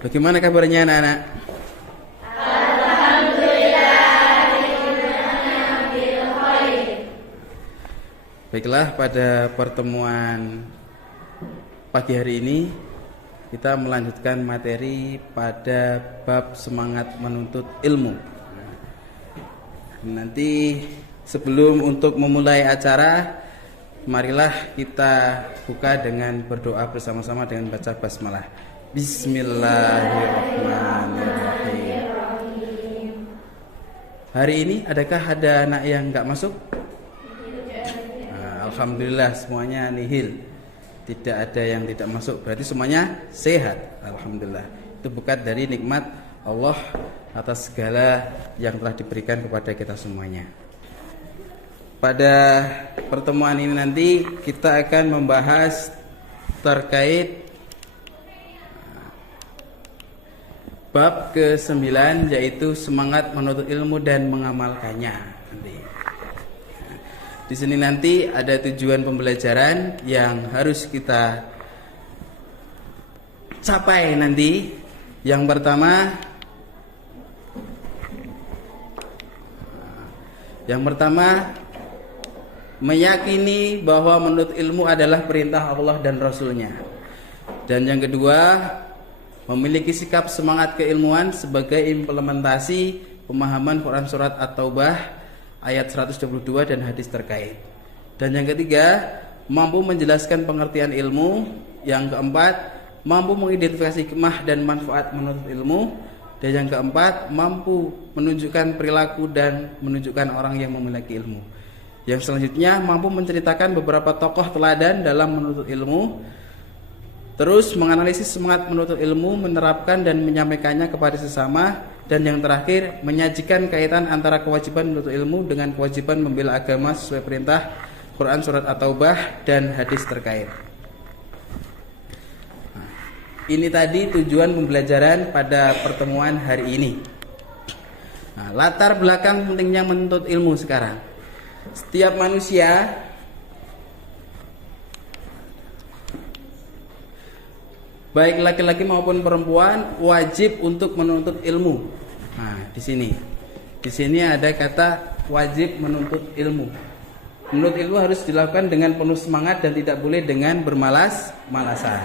Bagaimana kabarnya anak-anak? Baiklah, pada pertemuan pagi hari ini kita melanjutkan materi pada bab semangat menuntut ilmu. Nanti sebelum untuk memulai acara, marilah kita buka dengan berdoa bersama-sama dengan baca basmalah. Bismillahirrahmanirrahim. Hari ini adakah ada anak yang enggak masuk? Alhamdulillah semuanya nihil. Tidak ada yang tidak masuk. Berarti semuanya sehat. Alhamdulillah. Itu berkat dari nikmat Allah atas segala yang telah diberikan kepada kita semuanya. Pada pertemuan ini nanti kita akan membahas terkait bab ke-9, yaitu semangat menuntut ilmu dan mengamalkannya. Di sini nanti ada tujuan pembelajaran yang harus kita capai nanti. Yang pertama meyakini bahwa menuntut ilmu adalah perintah Allah dan Rasulnya. Dan yang kedua, memiliki sikap semangat keilmuan sebagai implementasi pemahaman Quran Surat At-Taubah ayat 122 dan hadis terkait. Dan yang ketiga, mampu menjelaskan pengertian ilmu. Yang keempat, mampu mengidentifikasi hikmah dan manfaat menuntut ilmu. Dan yang keempat, mampu menunjukkan perilaku dan menunjukkan orang yang memiliki ilmu. Yang selanjutnya, mampu menceritakan beberapa tokoh teladan dalam menuntut ilmu. Terus menganalisis semangat menuntut ilmu, menerapkan dan menyampaikannya kepada sesama. Dan yang terakhir, menyajikan kaitan antara kewajiban menuntut ilmu dengan kewajiban membela agama sesuai perintah Quran Surat At-Taubah dan hadis terkait. Ini tadi tujuan pembelajaran pada pertemuan hari ini. Latar belakang pentingnya menuntut ilmu sekarang. Setiap manusia baik laki-laki maupun perempuan wajib untuk menuntut ilmu. Di sini ada kata wajib menuntut ilmu. Menuntut ilmu harus dilakukan dengan penuh semangat dan tidak boleh dengan bermalas-malasan.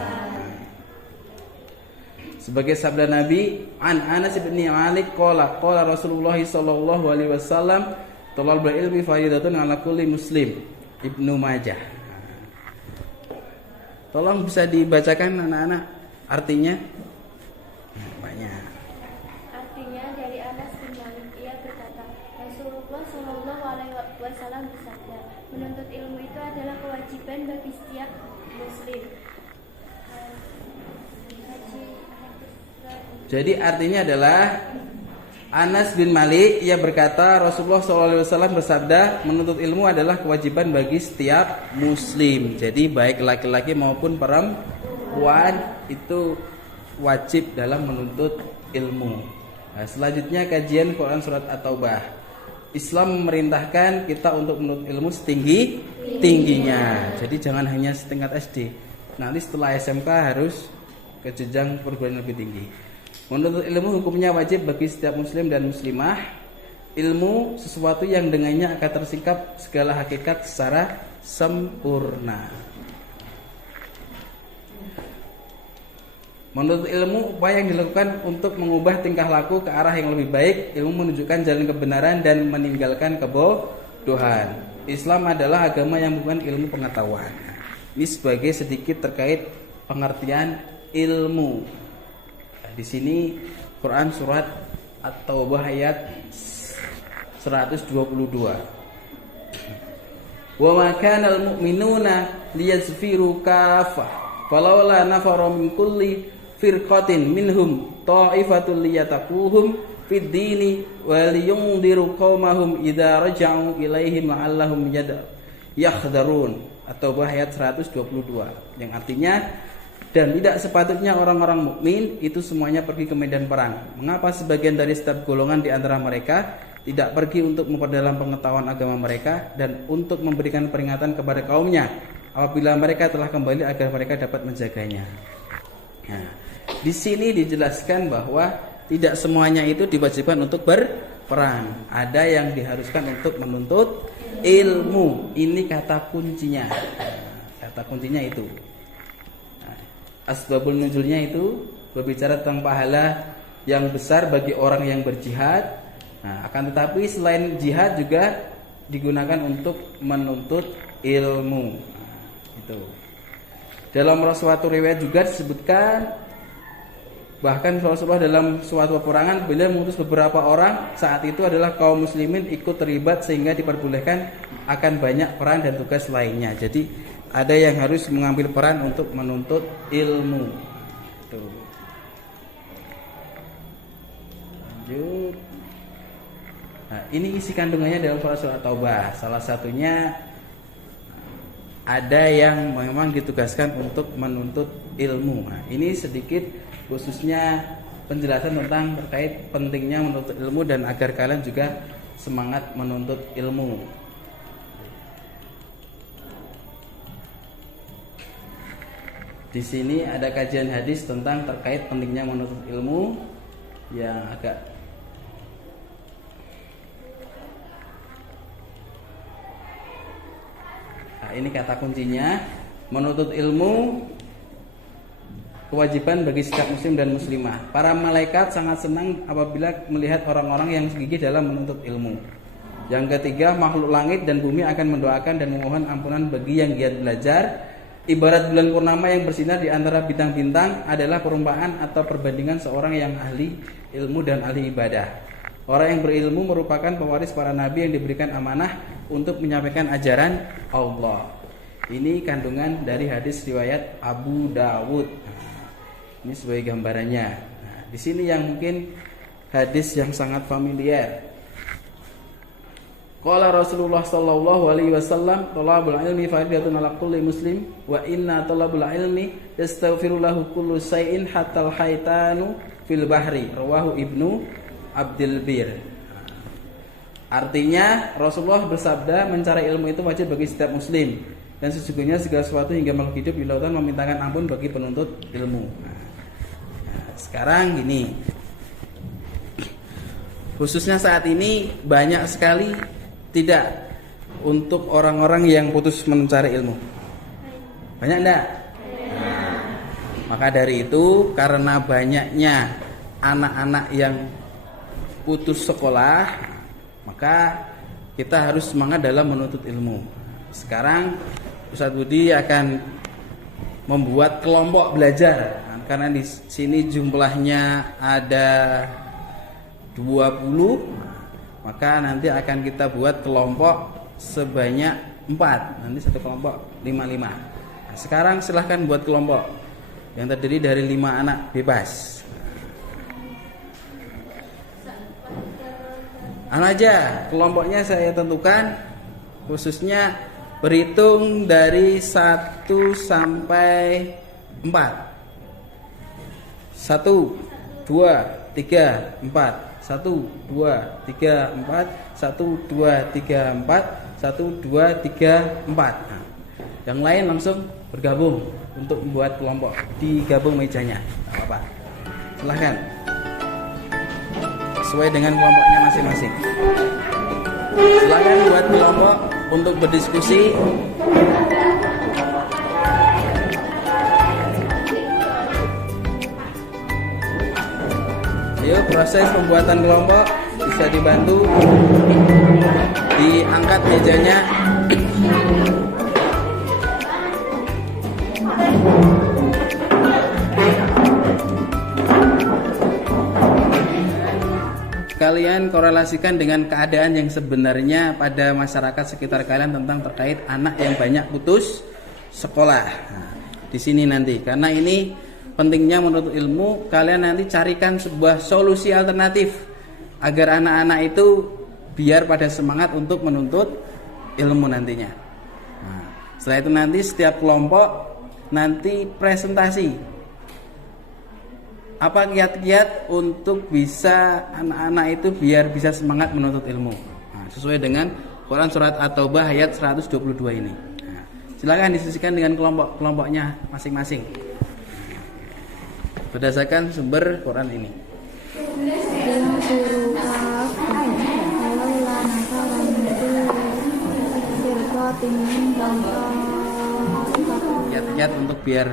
Sebagai sabda Nabi, an Anas bin Malik qala Rasulullah sallallahu alaihi wasallam, thalabul ilmi fariidatun 'ala kulli muslim. Ibnu Majah. Tolong bisa dibacakan anak-anak artinya? Banyak. Artinya dari Anas bin Malik, ia berkata, Rasulullah Shallallahu Alaihi Wasallam bersabda, menuntut ilmu itu adalah kewajiban bagi setiap muslim. Jadi artinya adalah Anas bin Malik ia berkata Rasulullah SAW bersabda, menuntut ilmu adalah kewajiban bagi setiap muslim. Jadi baik laki-laki maupun perempuan itu wajib dalam menuntut ilmu. Selanjutnya kajian Quran Surat At-Taubah. Islam memerintahkan kita untuk menuntut ilmu setinggi-tingginya. Jadi jangan hanya setingkat SD. Nanti setelah SMK harus ke jenjang perguruan lebih tinggi. Menuntut ilmu hukumnya wajib bagi setiap muslim dan muslimah. Ilmu sesuatu yang dengannya akan tersingkap segala hakikat secara sempurna. Menuntut ilmu upaya yang dilakukan untuk mengubah tingkah laku ke arah yang lebih baik. Ilmu menunjukkan jalan kebenaran dan meninggalkan kebodohan. Islam adalah agama yang bukan ilmu pengetahuan. Ini sebagai sedikit terkait pengertian ilmu. Di sini Quran Surat At-Taubah ayat 122. Wa ma kana al-mu'minuna liyazfiru kaffah falawla nafara min kulli firqatin minhum ta'ifatul liyataquhum fid dini wa liyundiru qaumahum idza raja'u ilaihim la'allahum yakhdarun. At-Taubah ayat 122 yang artinya, dan tidak sepatutnya orang-orang mukmin itu semuanya pergi ke medan perang. Mengapa sebagian dari setiap golongan di antara mereka tidak pergi untuk memperdalam pengetahuan agama mereka dan untuk memberikan peringatan kepada kaumnya apabila mereka telah kembali agar mereka dapat menjaganya. Nah, Di sini dijelaskan bahwa tidak semuanya itu diwajibkan untuk berperang. Ada yang diharuskan untuk menuntut ilmu. Ini kata kuncinya. Kata kuncinya itu. Asbabul nuzulnya itu berbicara tentang pahala yang besar bagi orang yang berjihad. Nah, akan tetapi selain jihad juga digunakan untuk menuntut ilmu. Itu. Dalam suatu riwayat juga disebutkan, bahkan Rasulullah dalam suatu peperangan beliau mengutus beberapa orang, saat itu adalah kaum muslimin ikut terlibat sehingga diperbolehkan akan banyak peran dan tugas lainnya. Jadi ada yang harus mengambil peran untuk menuntut ilmu. Tuh. Lanjut. Nah, ini isi kandungannya dalam surat Taubah. Salah satunya ada yang memang ditugaskan untuk menuntut ilmu. Nah, ini sedikit khususnya penjelasan tentang terkait pentingnya menuntut ilmu dan agar kalian juga semangat menuntut ilmu. Di sini ada kajian hadis tentang terkait pentingnya menuntut ilmu yang agak ini kata kuncinya, menuntut ilmu kewajiban bagi setiap muslim dan muslimah. Para malaikat sangat senang apabila melihat orang-orang yang gigih dalam menuntut ilmu. Yang ketiga, makhluk langit dan bumi akan mendoakan dan memohon ampunan bagi yang giat belajar. Ibarat bulan purnama yang bersinar di antara bintang-bintang adalah perumpamaan atau perbandingan seorang yang ahli ilmu dan ahli ibadah. Orang yang berilmu merupakan pewaris para nabi yang diberikan amanah untuk menyampaikan ajaran Allah. Ini kandungan dari hadis riwayat Abu Dawud. Ini sebagai gambarannya. Nah, di sini yang mungkin hadis yang sangat familiar. Qala Rasulullah sallallahu alaihi wasallam, "Thalabul ilmi fardiyatun 'ala kulli muslim wa inna thalabul ilmi yastaghfiru lahu kullu shay'in hatta al-haytanu fil bahri." Rawahu Ibnu Abdul Bir. Artinya Rasulullah bersabda, mencari ilmu itu wajib bagi setiap muslim dan sesungguhnya segala sesuatu hingga makhluk hidup di lautan memintakan ampun bagi penuntut ilmu. Nah, sekarang gini, khususnya saat ini banyak sekali tidak untuk orang-orang yang putus mencari ilmu. Banyak enggak? Maka dari itu karena banyaknya anak-anak yang putus sekolah, maka kita harus semangat dalam menuntut ilmu. Sekarang Ustaz Budi akan membuat kelompok belajar. Karena di sini jumlahnya ada 20, maka nanti akan kita buat kelompok sebanyak 4. Nanti satu kelompok 5-5. Nah, sekarang silahkan buat kelompok yang terdiri dari 5 anak bebas. Aja kelompoknya saya tentukan, khususnya berhitung dari 1 sampai 4. 1, 2, 3, 4. 1, 2, 3, 4. 1, 2, 3, 4. 1, 2, 3, 4. Nah, yang lain langsung bergabung untuk membuat kelompok. Digabung mejanya, tidak apa-apa. Silahkan sesuai dengan kelompoknya masing-masing. Silakan buat kelompok untuk berdiskusi. Ayo, proses pembuatan kelompok bisa dibantu, diangkat mejanya. Kalian korelasikan dengan keadaan yang sebenarnya pada masyarakat sekitar kalian tentang terkait anak yang banyak putus sekolah. Nah, di sini nanti, karena ini pentingnya menuntut ilmu, kalian nanti carikan sebuah solusi alternatif agar anak-anak itu biar pada semangat untuk menuntut ilmu nantinya. Nah, setelah itu nanti setiap kelompok nanti presentasi apa kiat-kiat untuk bisa anak-anak itu biar bisa semangat menuntut ilmu. Nah, sesuai dengan Quran surat At-Taubah ayat 122 ini. Nah, silakan diskusikan dengan kelompok-kelompoknya masing-masing. berdasarkan sumber Quran ini. Kiat-kiat untuk biar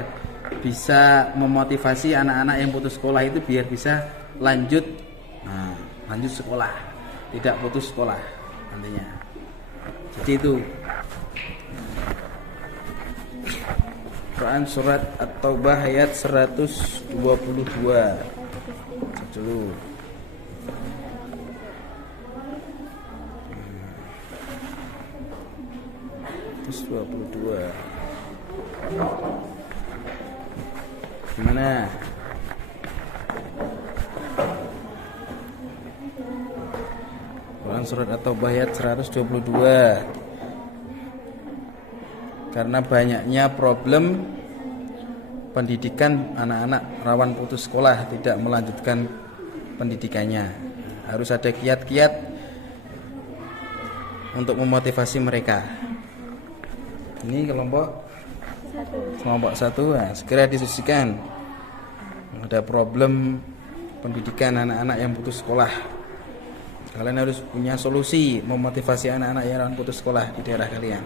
bisa memotivasi anak-anak yang putus sekolah itu biar bisa lanjut sekolah, tidak putus sekolah nantinya. Jadi itu Quran surat At-Taubah ayat 122 dulu. Terus 22 gimana? Quran surat At-Taubah ayat 122. Karena banyaknya problem pendidikan anak-anak rawan putus sekolah, tidak melanjutkan pendidikannya. Harus ada kiat-kiat untuk memotivasi mereka. Ini kelompok 1. Nah, segera diskusikan. Ada problem pendidikan anak-anak yang putus sekolah. Kalian harus punya solusi memotivasi anak-anak yang rawan putus sekolah di daerah kalian.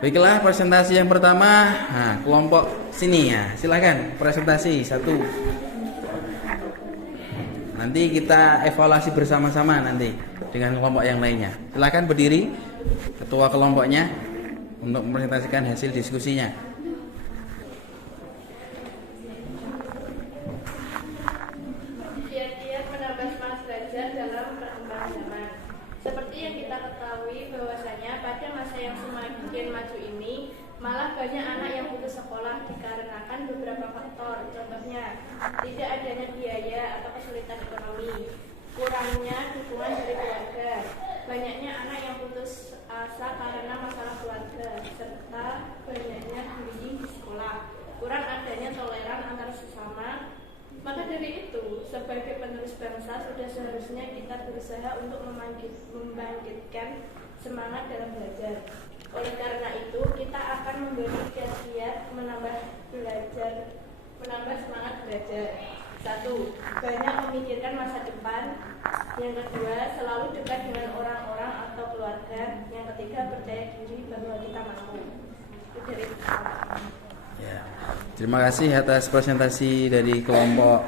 Baiklah, presentasi yang pertama, kelompok sini ya, silakan presentasi 1. Nanti kita evaluasi bersama-sama nanti dengan kelompok yang lainnya. Silakan berdiri, ketua kelompoknya untuk mempresentasikan hasil diskusinya. Kiat-kiat menambah semangat belajar dalam perkembangan zaman. Seperti yang kita ketahui bahwasanya pada masa yang semakin maju ini malah banyak anak yang putus sekolah dikarenakan beberapa faktor. Contohnya, tidak adanya biaya atau kesulitan ekonomi, kurangnya dukungan dari keluarga, banyaknya anak yang putus asa karena masalah keluarga, serta banyaknya bullying di sekolah, kurang adanya toleran antar sesama. Maka dari itu, sebagai penerus bangsa sudah seharusnya kita berusaha untuk membangkitkan semangat dalam belajar. Oleh karena itu, kita akan memberi kiat-kiat menambah semangat belajar. 1. Banyak memikirkan masa depan. Yang kedua, selalu dekat dengan orang-orang atau keluarga. Yang ketiga, percaya diri bahwa kita mampu. Itu dari Ya. Terima kasih atas presentasi dari kelompok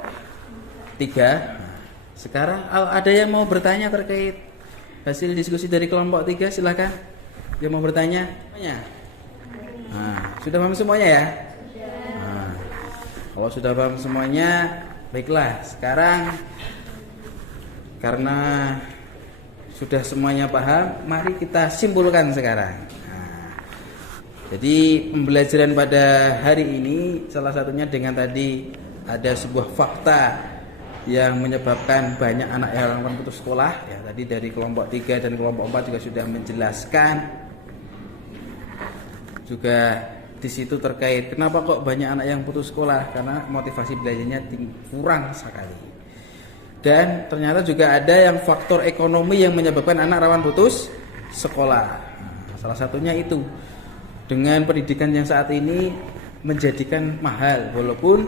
3. Sekarang ada yang mau bertanya terkait hasil diskusi dari kelompok 3? Silakan. Yang mau bertanya? Sudah paham semuanya ya? Kalau sudah paham semuanya, baiklah. Sekarang karena sudah semuanya paham, mari kita simpulkan sekarang. Jadi pembelajaran pada hari ini salah satunya dengan tadi ada sebuah fakta yang menyebabkan banyak anak yang putus sekolah. Ya, tadi dari kelompok 3 dan kelompok 4 juga sudah menjelaskan. Juga di situ terkait kenapa kok banyak anak yang putus sekolah, karena motivasi belajarnya kurang sekali. Dan ternyata juga ada yang faktor ekonomi yang menyebabkan anak rawan putus sekolah. Salah satunya itu dengan pendidikan yang saat ini menjadikan mahal, walaupun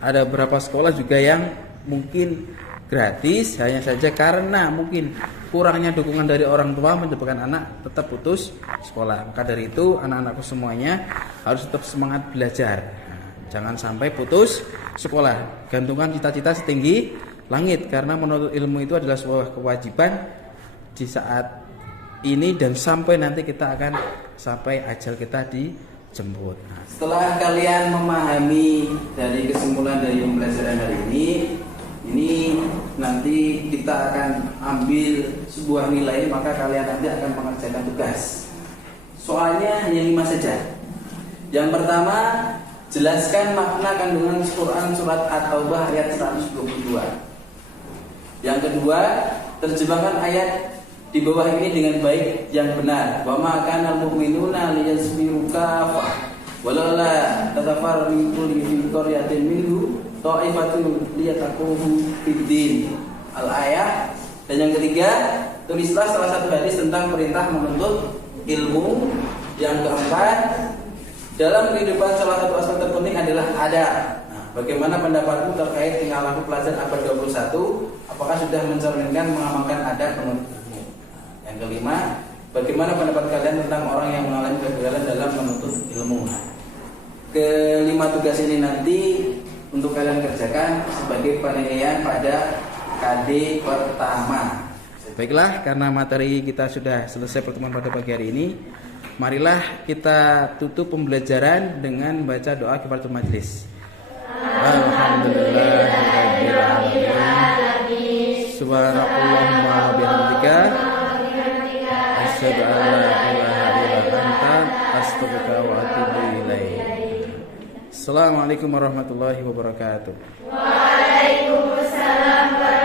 ada beberapa sekolah juga yang mungkin gratis, hanya saja karena mungkin kurangnya dukungan dari orang tua menyebabkan anak tetap putus sekolah. Maka dari itu anak-anakku semuanya harus tetap semangat belajar, jangan sampai putus sekolah. Gantungkan cita-cita setinggi langit, karena menuntut ilmu itu adalah sebuah kewajiban di saat ini dan sampai nanti kita akan sampai ajal kita dijemput. Setelah kalian memahami dari kesimpulan dari pembelajaran hari ini nanti kita akan ambil sebuah nilai, maka kalian nanti akan mengerjakan tugas. Soalnya hanya 5 saja. Yang pertama, jelaskan makna kandungan Quran surat At-Taubah ayat 122. Yang kedua, terjemahkan ayat di bawah ini dengan baik yang benar. Wa ma kana al-mu'minuna liyasbiru kafah walaula tatafar min kulli fi qaryatin minhu ta'ifatun liyataqumu fid-din. Al-ayah. Dan yang ketiga, tulislah salah satu hadis tentang perintah menuntut ilmu. Yang keempat, dalam kehidupan salah satu aspek terpenting adalah adab. Nah, bagaimana pendapatmu terkait tingkah laku pelajar abad 21? Apakah sudah mencerminkan mengamalkan adab menuntut ilmu? Nah, yang kelima, bagaimana pendapat kalian tentang orang yang mengalami kegagalan dalam menuntut ilmu? Kelima tugas ini nanti untuk kalian kerjakan sebagai penilaian pada KD pertama. Baiklah, karena materi kita sudah selesai pertemuan pada pagi hari ini, marilah kita tutup pembelajaran dengan baca doa kifaratul majlis. Alhamdulillahirabbil alamin. Subhanakallahumma wa bihamdika asyhadu an la ilaha illa anta astaghfiruka wa atubu ilaik. Assalamualaikum warahmatullahi wabarakatuh. Waalaikumsalam warahmatullahi wabarakatuh.